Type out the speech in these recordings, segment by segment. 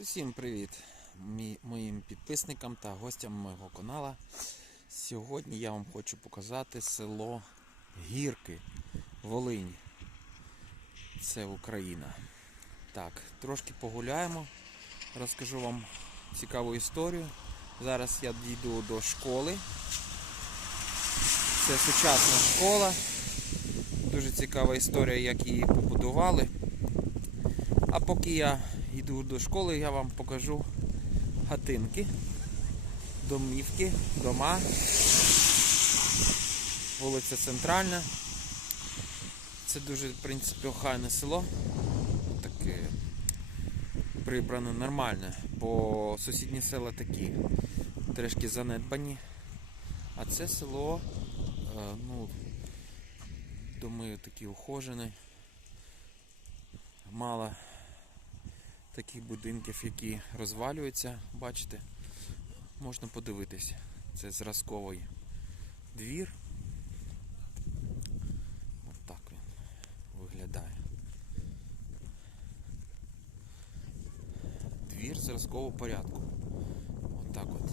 Усім привіт моїм підписникам та гостям мого каналу. Сьогодні я вам хочу показати село Гірки, Волинь. Це Україна. Так, трошки погуляємо, розкажу вам цікаву історію. Зараз я дійду до школи. Це сучасна школа. Дуже цікава історія, як її побудували. А поки я йду до школи, я вам покажу хатинки, домівки, дома. Вулиця Центральна. Це дуже, в принципі, охайне село. Таке прибране нормальне, бо сусідні села такі трішки занедбані. А це село, е, ну, думаю, такі ухожене. Мало таких будинків, які розвалюються, бачите, можна подивитися. Це зразковий двір. Ось так він виглядає. Двір зразкового порядку. От так от.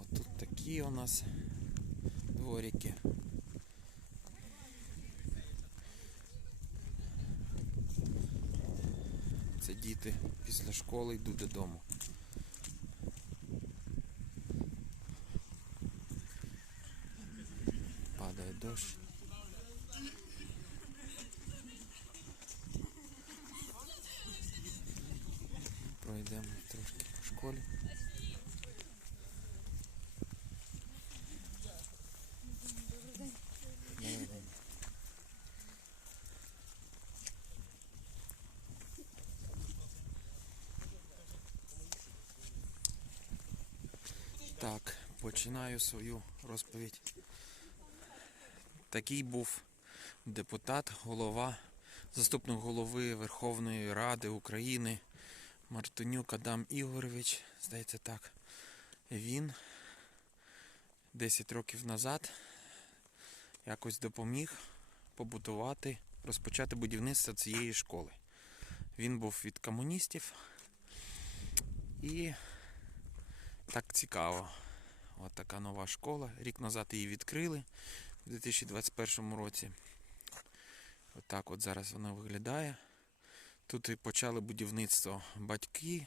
От тут такі у нас дворики. Діти після школи йдуть додому. Падає дощ. Пройдемо трошки по школі. Так, починаю свою розповідь. Такий був депутат, голова, заступник голови Верховної Ради України Мартинюк Адам Ігорович, здається так. Він 10 років назад якось допоміг побудувати, розпочати будівництво цієї школи. Він був від комуністів і так цікаво. От така нова школа. Рік назад її відкрили у 2021 році. Отак от зараз вона виглядає. Тут і почали будівництво батьки.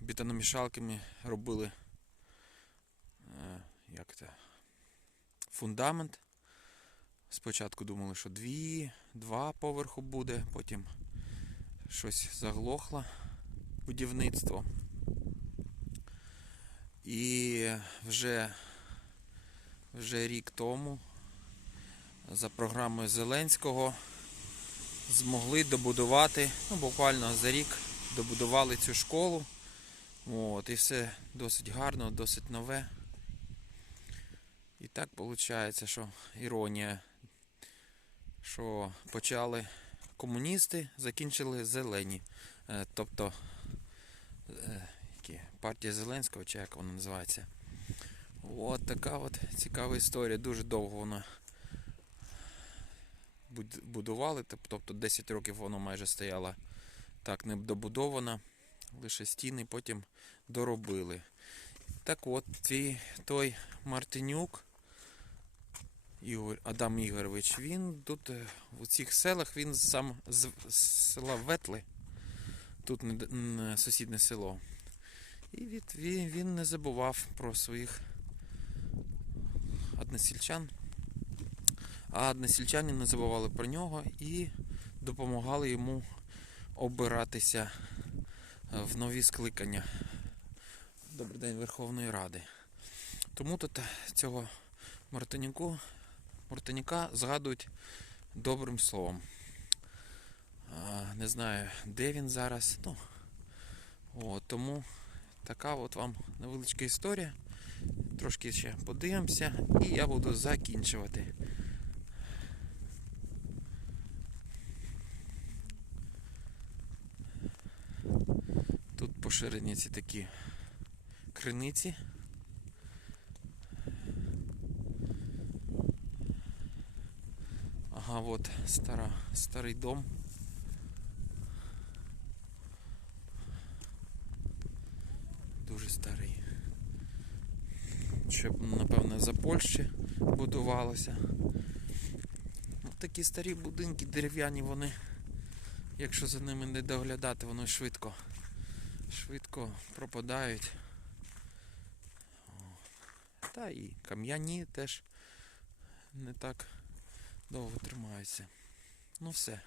Бетономішалками робили е, як це, фундамент. Спочатку думали, що дві, два поверху буде, потім щось заглохло будівництво. І вже, вже рік тому за програмою Зеленського змогли добудувати, ну буквально за рік добудували цю школу. От, і все досить гарно, досить нове. І так виходить, що іронія, що почали комуністи, закінчили зелені. Е, Тобто е, партія Зеленського, чи як вона називається. От така от цікава історія. Дуже довго вона будували, тобто 10 років воно майже стояло так недобудовано, лише стіни потім доробили. Так от, твій, той Мартинюк, Ігор, Адам Ігорович, він тут е, в цих селах, він сам з, з села Ветли, тут сусіднє село. І від, він, не забував про своїх односельчан. А односельчани не забували про нього і допомагали йому обиратися е, в нові скликання. Добрий день Верховної Ради. Тому тут цього Мартинюку, Мартинюка згадують добрим словом. А, Не знаю, де він зараз. Ну, от, тому така от вам невеличка історія. Трошки ще подивимося і я буду закінчувати. Тут поширені ці такі криниці. Ага, от стара, старий дом. Дуже старий. Ще, напевно, за Польщі будувалося. Ну, такі старі будинки дерев'яні, вони, якщо за ними не доглядати, вони швидко, швидко пропадають. Та і кам'яні теж не так довго тримаються. Ну все.